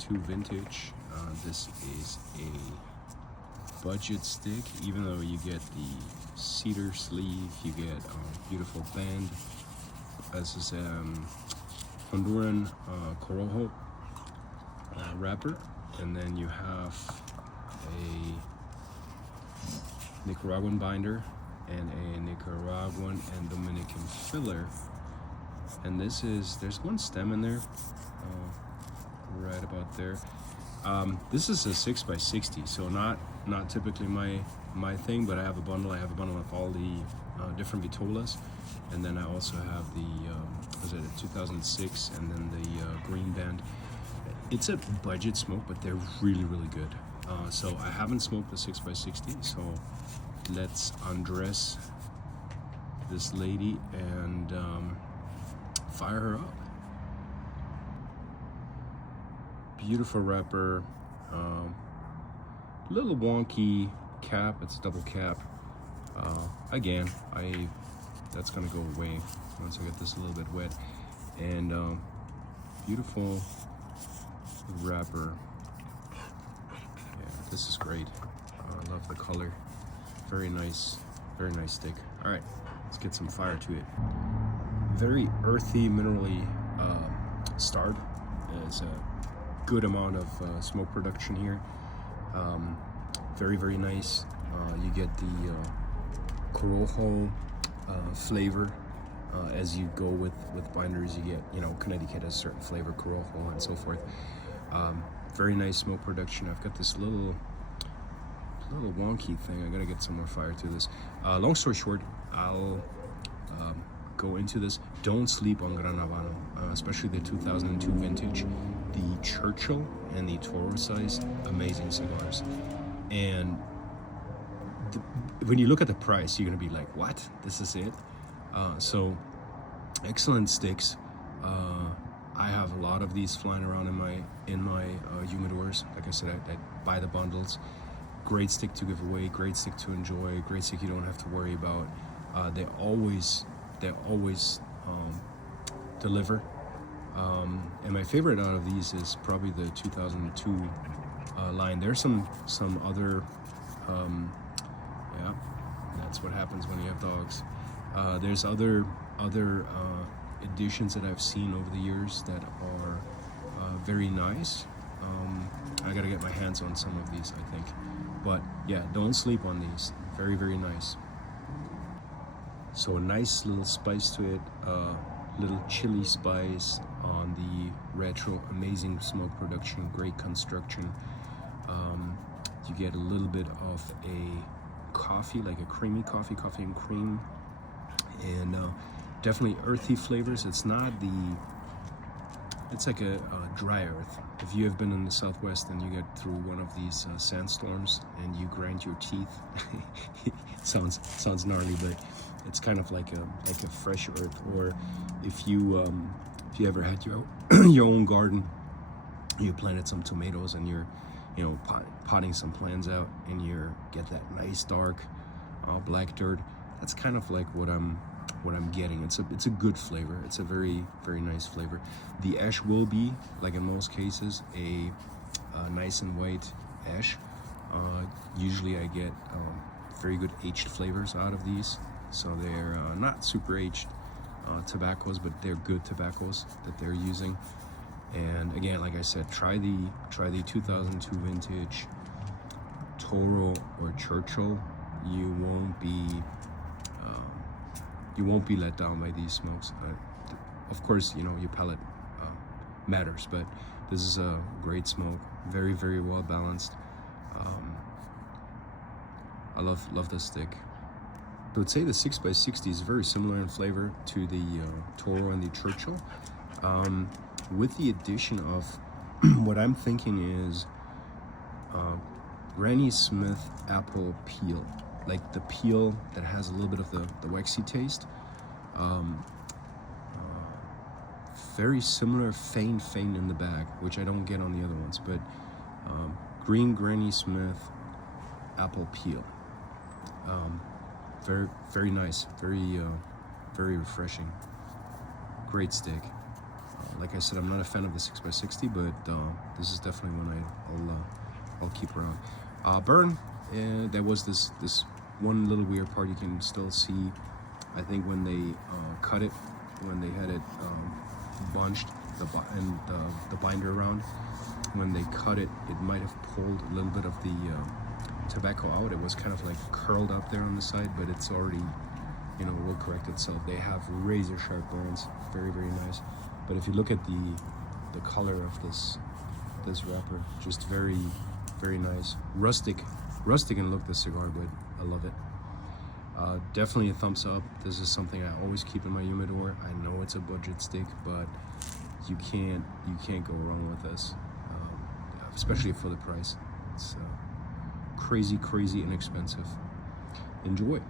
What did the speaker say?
2002 vintage. This is a budget stick, even though you get the cedar sleeve, you get a beautiful band. This is Honduran Corojo wrapper, and then you have a Nicaraguan binder and a Nicaraguan and Dominican filler. And this is, there's one stem in there, right about there. This is a 6x60, so not typically my thing, but I have a bundle. I have a bundle of all the different vitolas, and then I also have the was it a 2006, and then the green band. It's a budget smoke, but they're really good. So I haven't smoked the 6x60, so let's undress this lady and fire her up. Beautiful wrapper, little wonky cap. It's a double cap. Again, that's gonna go away once I get this a little bit wet. And beautiful wrapper. Yeah, this is great. I love the color. Very nice stick. All right, let's get some fire to it. Very earthy, minerally starred. There's a good amount of smoke production here. Very nice. You get the Corojo flavor. As you go with binders, you get, you know, Connecticut has a certain flavor, Corojo and so forth. Very nice smoke production. I've got this little wonky thing. I gotta get some more fire to this. Long story short, I'll go into this. Don't sleep on Gran Habano, especially the 2002 vintage. The Churchill and the Toro size, amazing cigars. And when you look at the price, you're gonna be like, what? This is it? So excellent sticks. I have a lot of these flying around in my humidors. Like I said, I buy the bundles. Great stick to give away, great stick to enjoy, great stick you don't have to worry about. They always deliver. And my favorite out of these is probably the 2002 line. There's some other, yeah, that's what happens when you have dogs. There's other editions that I've seen over the years that are very nice. I gotta get my hands on some of these, I think. But yeah, don't sleep on these. Very nice. So a nice little spice to it, little chili spice on the retro. Amazing smoke production, great construction. You get a little bit of a coffee, like a creamy coffee and cream, and definitely earthy flavors. It's not the, it's like a dry earth. If you have been in the Southwest and you get through one of these sandstorms and you grind your teeth, it sounds gnarly, but it's kind of like a fresh earth. Or if you ever had your your own garden, you planted some tomatoes and you're, you know, potting some plants out, and you get that nice dark black dirt. That's kind of like what I'm getting. It's a good flavor. It's a very nice flavor. The ash will be, like in most cases, a nice and white ash. Usually I get very good aged flavors out of these, so they're not super aged tobaccos, but they're good tobaccos that they're using. And again, like I said, try the 2002 vintage Toro or Churchill. You won't be let down by these smokes. Of course, you know, your palate matters, but this is a great smoke. Very well balanced. I love this stick. I would say the 6x60 is very similar in flavor to the Toro and the Churchill, with the addition of what I'm thinking is Granny Smith apple peel, like the peel that has a little bit of the waxy taste. Very similar, faint in the bag, which I don't get on the other ones, but green Granny Smith apple peel. Very nice, very refreshing. Great stick. like I said, I'm not a fan of the 6x60, but this is definitely one I'll keep around. Burn, there was this one little weird part you can still see. I think when they cut it, when they had it bunched, the binder around, when they cut it, it might have pulled a little bit of the tobacco out. It was kind of like curled up there on the side, but it's already, you know, will correct itself. They have razor sharp burns, very, very nice. But if you look at the color of this wrapper, just very, very nice. Rustic and look, this cigar, but I love it. Definitely a thumbs up. This is something I always keep in my humidor. I know it's a budget stick, but you can't go wrong with this, especially for the price. It's crazy inexpensive. Enjoy.